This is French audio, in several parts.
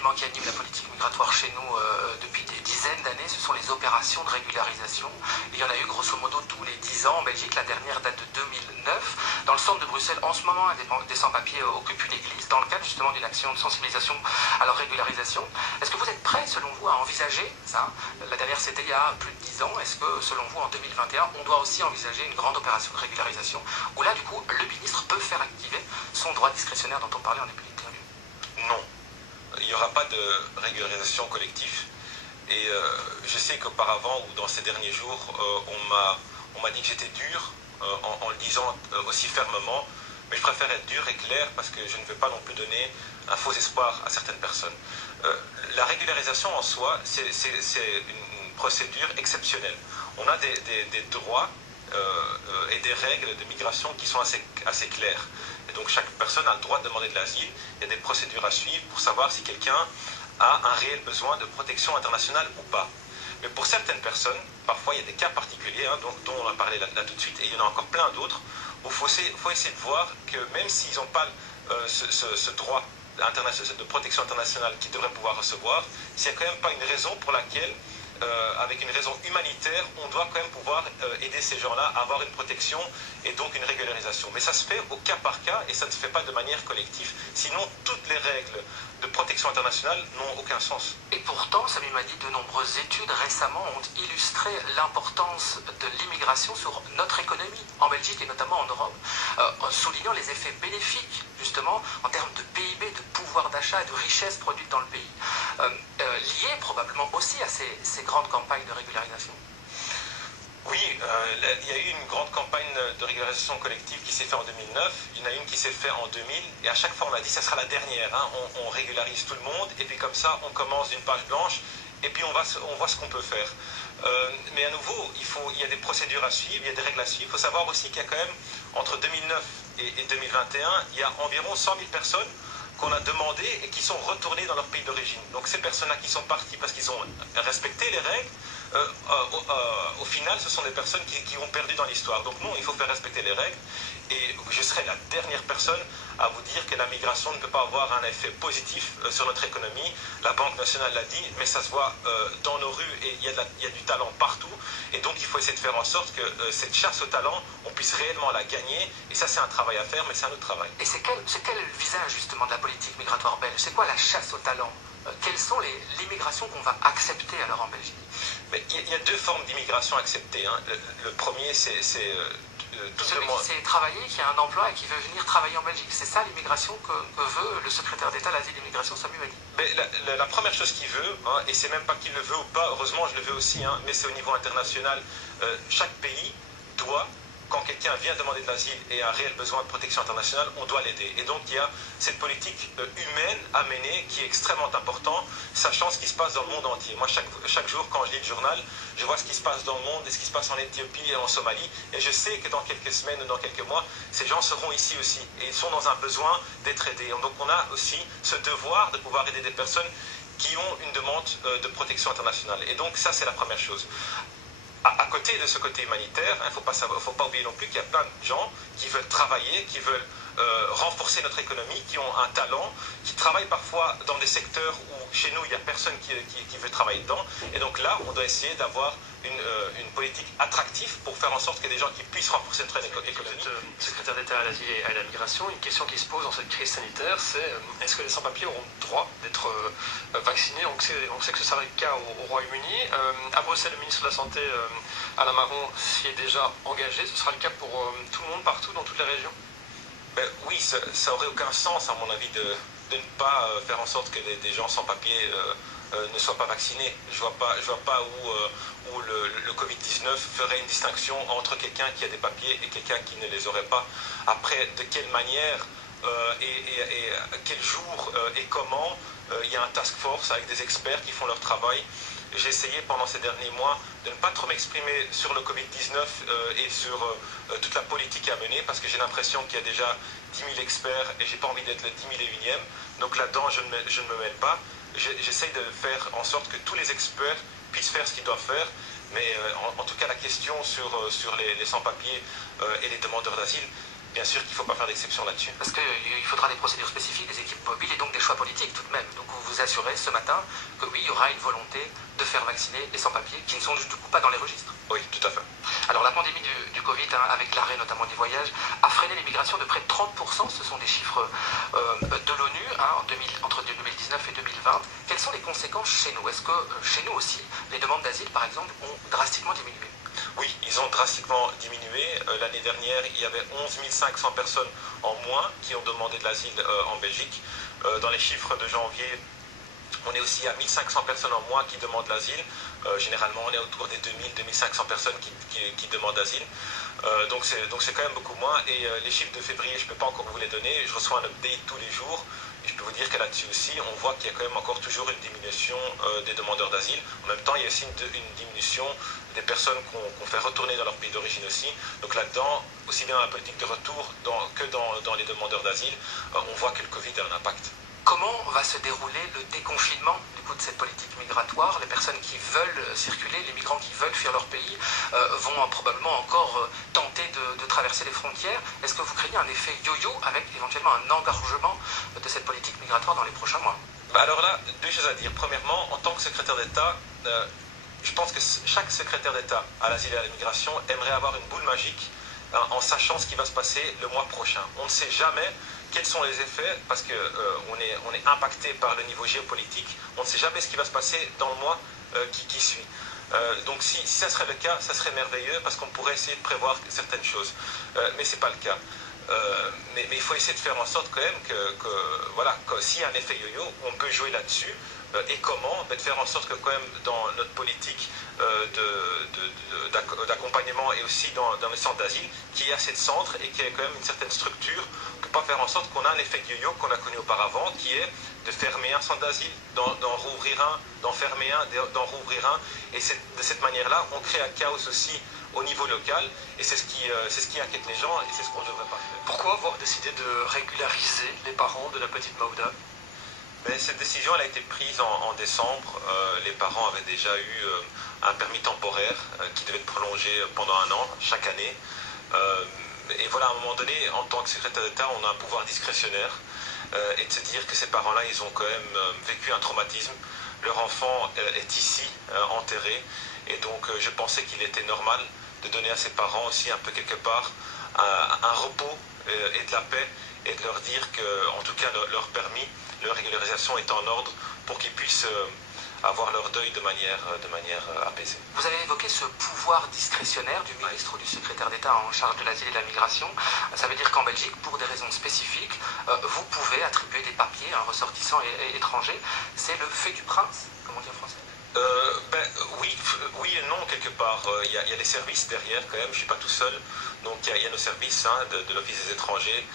élément qui anime la politique migratoire chez nous depuis des dizaines d'années, ce sont les opérations de régularisation. Il y en a eu grosso modo tous les 10 ans en Belgique. La dernière date de 2009. Dans le centre de Bruxelles, en ce moment, des sans-papiers occupent une église dans le cadre justement d'une action de sensibilisation à leur régularisation. Est-ce que vous êtes prêts, selon vous, à envisager ça? La dernière, c'était il y a plus de 10 ans. Est-ce que, selon vous, en 2021, on doit aussi envisager une grande opération de régularisation où là, du coup, le ministre peut faire activer son droit discrétionnaire dont on parlait en début d'interview? Non. Il n'y aura pas de régularisation collective. Et je sais qu'auparavant, ou dans ces derniers jours, on m'a dit que j'étais dur en le disant aussi fermement. Mais je préfère être dur et clair parce que je ne veux pas non plus donner un faux espoir à certaines personnes. La régularisation en soi, c'est une procédure exceptionnelle. On a des droits et des règles de migration qui sont assez claires. Et donc chaque personne a le droit de demander de l'asile. Il y a des procédures à suivre pour savoir si quelqu'un a un réel besoin de protection internationale ou pas. Mais pour certaines personnes, parfois il y a des cas particuliers dont on a parlé là tout de suite, et il y en a encore plein d'autres, où il faut essayer de voir que même s'ils n'ont pas ce droit de protection internationale qu'ils devraient pouvoir recevoir, s'il n'y a quand même pas une raison pour laquelle, avec une raison humanitaire, on doit quand même pouvoir aider ces gens-là à avoir une protection et donc une régularisation. Mais ça se fait au cas par cas et ça ne se fait pas de manière collective. Sinon, toutes les règles de protection internationale n'ont aucun sens. Et pourtant, Sami Madi, de nombreuses études récemment ont illustré l'importance de l'immigration sur notre économie, en Belgique et notamment en Europe, en soulignant les effets bénéfiques, justement, en termes de PIB, de pouvoir d'achat et de richesse produite dans le pays, liés probablement aussi à ces grandes campagnes de régularisation. Oui, il y a eu une grande campagne de régularisation collective qui s'est faite en 2009, il y en a une qui s'est faite en 2000, et à chaque fois on a dit que ça sera la dernière, on régularise tout le monde, et puis comme ça on commence d'une page blanche, et puis on voit ce qu'on peut faire. Mais à nouveau, il y a des procédures à suivre, il y a des règles à suivre. Il faut savoir aussi qu'il y a quand même, entre 2009 et 2021, il y a environ 100 000 personnes qu'on a demandé et qui sont retournées dans leur pays d'origine. Donc ces personnes-là qui sont parties parce qu'ils ont respecté les règles, au final, ce sont des personnes qui ont perdu dans l'histoire. Donc non, il faut faire respecter les règles. Et je serai la dernière personne à vous dire que la migration ne peut pas avoir un effet positif sur notre économie. La Banque nationale l'a dit, mais ça se voit dans nos rues et il y a du talent partout. Et donc il faut essayer de faire en sorte que cette chasse au talent, on puisse réellement la gagner. Et ça, c'est un travail à faire, mais c'est un autre travail. Et c'est quel le visage justement de la politique migratoire belge? C'est quoi la chasse au talent? Quelles sont l'immigration qu'on va accepter alors en Belgique? Mais il y a deux formes d'immigration acceptée. Le premier, c'est tout celui le monde. qui sait travailler, qui a un emploi et qui veut venir travailler en Belgique. C'est ça l'immigration que veut le secrétaire d'État à l'asile et l'immigration, Sami Madi. Mais la première chose qu'il veut, et c'est même pas qu'il le veut ou pas, heureusement je le veux aussi, mais c'est au niveau international, chaque pays doit, quand quelqu'un vient demander de l'asile et a un réel besoin de protection internationale, on doit l'aider. Et donc il y a cette politique humaine à mener qui est extrêmement importante, sachant ce qui se passe dans le monde entier. Moi, chaque jour, quand je lis le journal, je vois ce qui se passe dans le monde et ce qui se passe en Éthiopie et en Somalie. Et je sais que dans quelques semaines ou dans quelques mois, ces gens seront ici aussi. Et ils sont dans un besoin d'être aidés. Donc on a aussi ce devoir de pouvoir aider des personnes qui ont une demande de protection internationale. Et donc ça, c'est la première chose. À côté de ce côté humanitaire, il ne faut pas oublier non plus qu'il y a plein de gens qui veulent travailler, qui veulent renforcer notre économie, qui ont un talent, qui travaillent parfois dans des secteurs où chez nous il n'y a personne qui veut travailler dedans. Et donc là, on doit essayer d'avoir une politique attractive pour faire en sorte que des gens qui puissent renforcer notre économie. Secrétaire d'État à l'asile et à la migration, une question qui se pose dans cette crise sanitaire, c'est est-ce que les sans-papiers auront le droit d'être vaccinés? On sait que ce sera le cas au Royaume-Uni. À Bruxelles, le ministre de la Santé, Alain Marron, s'y est déjà engagé. Ce sera le cas pour tout le monde, partout, dans toutes les régions? Oui, ça n'aurait aucun sens, à mon avis, de ne pas faire en sorte que des gens sans papier ne soient pas vaccinés. Je vois pas où le Covid-19 ferait une distinction entre quelqu'un qui a des papiers et quelqu'un qui ne les aurait pas. Après, de quelle manière et quel jour et comment, il y a un task force avec des experts qui font leur travail. J'ai essayé pendant ces derniers mois de ne pas trop m'exprimer sur le Covid-19 et sur toute la politique à mener parce que j'ai l'impression qu'il y a déjà 10 000 experts et j'ai pas envie d'être le 10 001e. Donc là-dedans, je ne me mêle pas. J'essaye de faire en sorte que tous les experts puissent faire ce qu'ils doivent faire. Mais en tout cas, la question sur les sans-papiers et les demandeurs d'asile, bien sûr qu'il ne faut pas faire d'exception là-dessus. Parce qu'il faudra des procédures spécifiques, des équipes mobiles et donc des choix politiques tout de même. Donc vous vous assurez ce matin que oui, il y aura une volonté de faire vacciner les sans-papiers qui ne sont du coup pas dans les registres. Oui, tout à fait. Alors la pandémie du Covid, avec l'arrêt notamment des voyages, a freiné l'immigration de près de 30%. Ce sont des chiffres de l'ONU entre 2019 et 2020. Quelles sont les conséquences chez nous? Est-ce que chez nous aussi, les demandes d'asile, par exemple, ont drastiquement diminué? Oui, ils ont drastiquement diminué. L'année dernière, il y avait 11 500 personnes en moins qui ont demandé de l'asile en Belgique. Dans les chiffres de janvier, on est aussi à 1500 personnes en moins qui demandent l'asile. Généralement, on est autour des 2000-2500 personnes qui demandent l'asile. Donc c'est quand même beaucoup moins. Et les chiffres de février, je ne peux pas encore vous les donner. Je reçois un update tous les jours. Et je peux vous dire que là-dessus aussi, on voit qu'il y a quand même encore toujours une diminution des demandeurs d'asile. En même temps, il y a aussi une diminution des personnes qu'on fait retourner dans leur pays d'origine aussi. Donc là-dedans, aussi bien dans la politique de retour que dans les demandeurs d'asile, on voit que le Covid a un impact. Comment va se dérouler le déconfinement du coup de cette politique migratoire? Les personnes qui veulent circuler, les migrants qui veulent fuir leur pays, vont probablement encore tenter de traverser les frontières. Est-ce que vous craignez un effet yo-yo avec éventuellement un engorgement de cette politique migratoire dans les prochains mois? Alors là, deux choses à dire. Premièrement, en tant que secrétaire d'État, je pense que chaque secrétaire d'État à l'asile et à l'immigration aimerait avoir une boule magique en sachant ce qui va se passer le mois prochain. On ne sait jamais quels sont les effets, parce qu'on est impacté par le niveau géopolitique. On ne sait jamais ce qui va se passer dans le mois qui suit. Donc si ça serait le cas, ça serait merveilleux, parce qu'on pourrait essayer de prévoir certaines choses. Mais ce n'est pas le cas. Mais il faut essayer de faire en sorte quand même que s'il y a un effet yo-yo, on peut jouer là-dessus. Et comment? De faire en sorte que quand même dans notre politique d'accompagnement et aussi dans les centres d'asile, qu'il y ait assez de centres et qu'il y ait quand même une certaine structure pour pas faire en sorte qu'on a un effet yo-yo qu'on a connu auparavant, qui est de fermer un centre d'asile, d'en rouvrir un, d'en fermer un, d'en rouvrir un. Et de cette manière-là, on crée un chaos aussi au niveau local, et c'est ce qui inquiète les gens, et c'est ce qu'on ne devrait pas faire. Pourquoi avoir décidé de régulariser les parents de la petite Maouda? Mais cette décision elle a été prise en décembre. Les parents avaient déjà eu un permis temporaire qui devait être prolongé pendant un an, chaque année. Et voilà, à un moment donné, en tant que secrétaire d'État, on a un pouvoir discrétionnaire et de se dire que ces parents-là, ils ont quand même vécu un traumatisme. Leur enfant est ici, enterré. Et donc, je pensais qu'il était normal de donner à ses parents aussi un peu quelque part un repos et de la paix, et de leur dire que, en tout cas, leur permis, leur régularisation est en ordre pour qu'ils puissent avoir leur deuil de manière apaisée. Vous avez évoqué ce pouvoir discrétionnaire du ministre ou du secrétaire d'État en charge de l'asile et de la migration. Ça veut dire qu'en Belgique, pour des raisons spécifiques, vous pouvez attribuer des papiers à un ressortissant étranger. C'est le fait du prince, comme on dit en français? Oui et non, quelque part. Il y a les services derrière quand même, je ne suis pas tout seul. Donc il y a nos services de l'Office des étrangers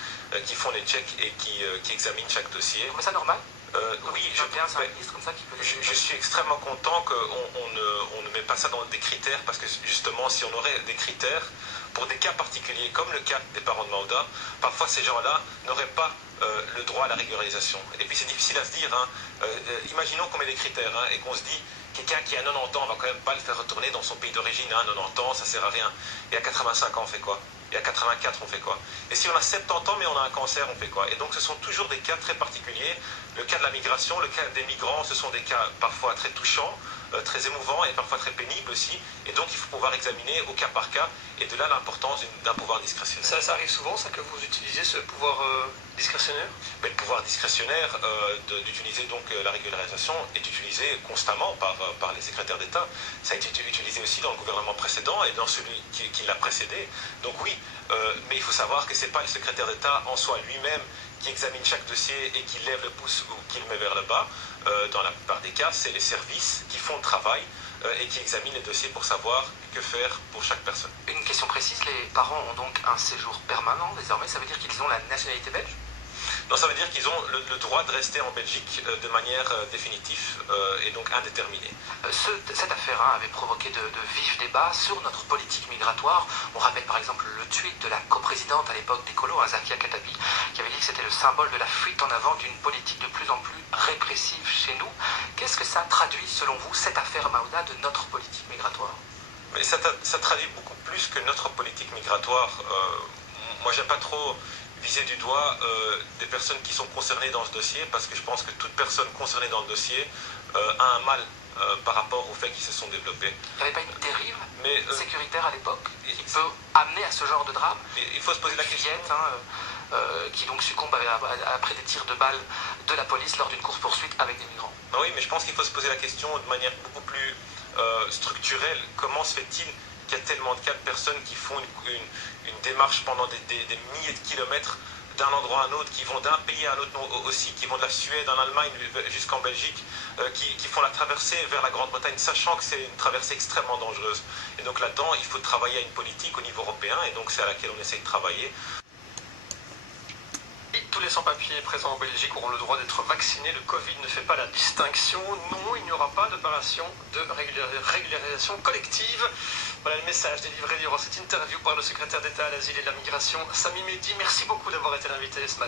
qui font les checks et qui examinent chaque dossier. Vous trouvez ça normal? Oui, je suis extrêmement content qu'on ne met pas ça dans des critères, parce que justement, si on aurait des critères pour des cas particuliers, comme le cas des parents de Maouda, parfois ces gens-là n'auraient pas le droit à la régularisation. Et puis c'est difficile à se dire, imaginons qu'on met des critères et qu'on se dit, quelqu'un qui a 90 ans, on va quand même pas le faire retourner dans son pays d'origine, 90 ans, ça sert à rien. Et à 85 ans, on fait quoi? Et à 84, on fait quoi? Et si on a 70 ans, mais on a un cancer, on fait quoi? Et donc ce sont toujours des cas très particuliers. Le cas de la migration, le cas des migrants, ce sont des cas parfois très touchants, très émouvants et parfois très pénibles aussi. Et donc il faut pouvoir examiner au cas par cas, et de là l'importance d'un pouvoir discrétionnaire. Ça arrive souvent, ça, que vous utilisez ce pouvoir discrétionnaire? Mais le pouvoir discrétionnaire d'utiliser donc la régularisation est utilisé constamment par les secrétaires d'État. Ça a été utilisé aussi dans le gouvernement précédent et dans celui qui l'a précédé. Donc oui, mais il faut savoir que ce n'est pas le secrétaire d'État en soi lui-même qui examine chaque dossier et qui lève le pouce ou qui le met vers le bas. Dans la plupart des cas, c'est les services qui font le travail et qui examinent les dossiers pour savoir que faire pour chaque personne. Une question précise, les parents ont donc un séjour permanent désormais, ça veut dire qu'ils ont la nationalité belge? Non, ça veut dire qu'ils ont le droit de rester en Belgique de manière définitive et donc indéterminée. Cette affaire avait provoqué de vifs débats sur notre politique migratoire. On rappelle par exemple le tweet de la coprésidente à l'époque d'Ecolo, Zakia Katabi, qui avait dit que c'était le symbole de la fuite en avant d'une politique de plus en plus répressive chez nous. Qu'est-ce que ça traduit selon vous, cette affaire Maouda, de notre politique migratoire? Mais ça traduit beaucoup plus que notre politique migratoire. moi, j'aime pas trop viser du doigt des personnes qui sont concernées dans ce dossier, parce que je pense que toute personne concernée dans le dossier a un mal par rapport aux faits qui se sont développés. Il n'y avait pas une dérive sécuritaire à l'époque qui peut amener à ce genre de drame? Il faut se poser la question. Qui donc succombe après des tirs de balles de la police lors d'une course-poursuite avec des migrants. Oui, mais je pense qu'il faut se poser la question de manière beaucoup plus structurelle. Comment se fait-il qu'il y a tellement de cas de personnes qui font une démarche pendant des milliers de kilomètres d'un endroit à un autre, qui vont d'un pays à un autre aussi, qui vont de la Suède en Allemagne jusqu'en Belgique, qui font la traversée vers la Grande-Bretagne, sachant que c'est une traversée extrêmement dangereuse. Et donc là-dedans, il faut travailler à une politique au niveau européen, et donc c'est à laquelle on essaie de travailler. Tous les sans-papiers présents en Belgique auront le droit d'être vaccinés. Le Covid ne fait pas la distinction. Non, il n'y aura pas d'opération de régularisation collective. Voilà le message délivré durant cette interview par le secrétaire d'État à l'asile et la migration, Sami Mehdi. Merci beaucoup d'avoir été l'invité ce matin.